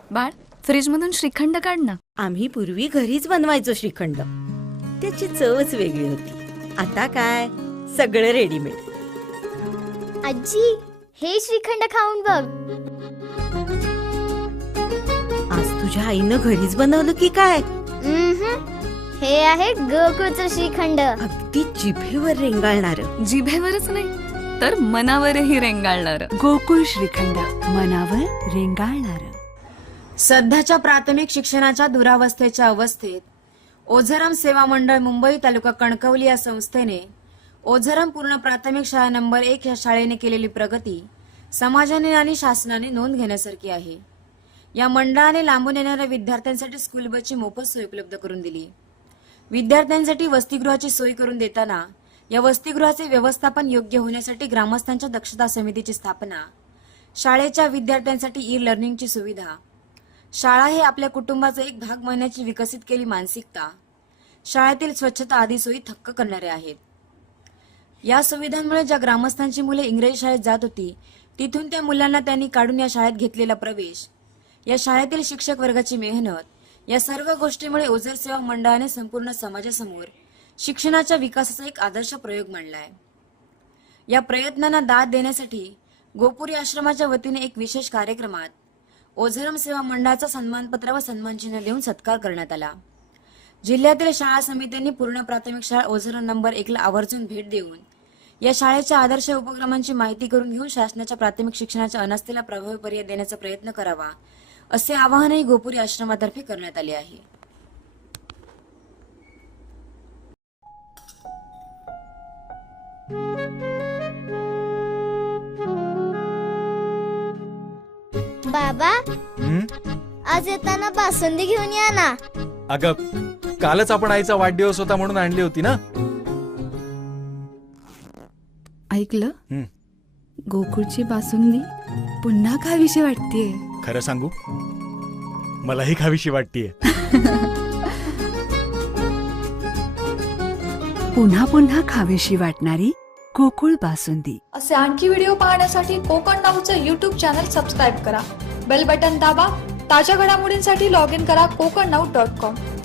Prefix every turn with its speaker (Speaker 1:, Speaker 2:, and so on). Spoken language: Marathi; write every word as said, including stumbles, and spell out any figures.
Speaker 1: बाळ, फ्रीज मधून श्रीखंड काढ ना.
Speaker 2: आम्ही पूर्वी घरीच बनवायचो श्रीखंड. त्याची चवच वेगळी होती. आता काय सगळं रेडीमेड.
Speaker 3: आजी, हे श्रीखंड खाऊन बघ.
Speaker 2: आज तुझ्या आईनं घरीच बनवलं की काय?
Speaker 3: हे आहे गोकुळचं श्रीखंड.
Speaker 2: अगदी जिभेवर रेंगाळणार.
Speaker 1: जिभेवरच नाही तर मनावरही रेंगाळणार.
Speaker 4: गोकुळ श्रीखंड, मनावर रेंगाळणार.
Speaker 5: सध्याच्या प्राथमिक शिक्षणाच्या दुरावस्थेच्या अवस्थेत ओझरम सेवा मंडळ मुंबई तालुका कणकवली या संस्थेने ओझरम पूर्ण प्राथमिक शाळा नंबर एक या शाळेने केलेली प्रगती समाजाने आणि शासनाने नोंद घेण्यासारखी आहे. या मंडळाने लांबून येणाऱ्या विद्यार्थ्यांसाठी स्कूल बसची मोफत सोय उपलब्ध करून दिली. विद्यार्थ्यांसाठी वसतिगृहाची सोय करून देताना या वसतिगृहाचे व्यवस्थापन योग्य होण्यासाठी ग्रामस्थांच्या दक्षता समितीची स्थापना, शाळेच्या विद्यार्थ्यांसाठी ई लर्निंगची सुविधा, शाळा हे आपल्या कुटुंबाचा एक भाग बनण्याची विकसित केली मानसिकता, शाळेतील स्वच्छता आदी सोयी थक्क करणाऱ्या आहेत. या सुविधांमुळे ज्या ग्रामस्थांची मुले इंग्रजी शाळेत जात होती तिथून त्या मुलांना त्यांनी काढून या शाळेत घेतलेला प्रवेश, या शाळेतील शिक्षक वर्गाची मेहनत, या सर्व गोष्टीमुळे ओझर सेवा मंडळाने संपूर्ण समाजासमोर शिक्षणाच्या विकासाचा एक आदर्श प्रयोग मांडलाय. या प्रयत्नांना दाद देण्यासाठी गोपुरी आश्रमाच्या वतीने एक विशेष कार्यक्रमात ओझरम सेवा मंडळाचा सन्मानपत्र व सन्मानचिन्ह देऊन सत्कार करण्यात आला. जिल्ह्यातील शाळा समित्यांनी पूर्ण प्राथमिक शाळा ओझरम नंबर एकला आवर्जून भेट देऊन या शाळेच्या आदर्श उपक्रमांची माहिती करून घेऊन शासनाच्या प्राथमिक शिक्षणाच्या अनास्थेला प्रभावी पर्याय देण्याचा प्रयत्न करावा, असे आवाहनही गोपुरी आश्रमातर्फे करण्यात आले आहे.
Speaker 3: बाबा,
Speaker 6: हं?
Speaker 3: आज येताना बासुंदी घेऊन या ना.
Speaker 6: अगं, कालच आपण आईचा वाढदिवस होता म्हणून आणली होती ना.
Speaker 4: ऐकलं?
Speaker 6: हं.
Speaker 4: गोकुळची बासुंदी पुन्हा खावीशी वाटतेय.
Speaker 6: खरं सांगू, मलाही खावीशी वाटतीये.
Speaker 4: पुन्हा पुन्हा खावीशी वाटणारी गोकुळ बासुंदी.
Speaker 7: असे आणखी व्हिडिओ पाहण्यासाठी कोकण नाऊचं यूट्यूब चॅनल सबस्क्राईब करा. बेल बटन दाबा. ताज्या घडामोडींसाठी लॉग इन करा कोकण नाऊ डॉट कॉम.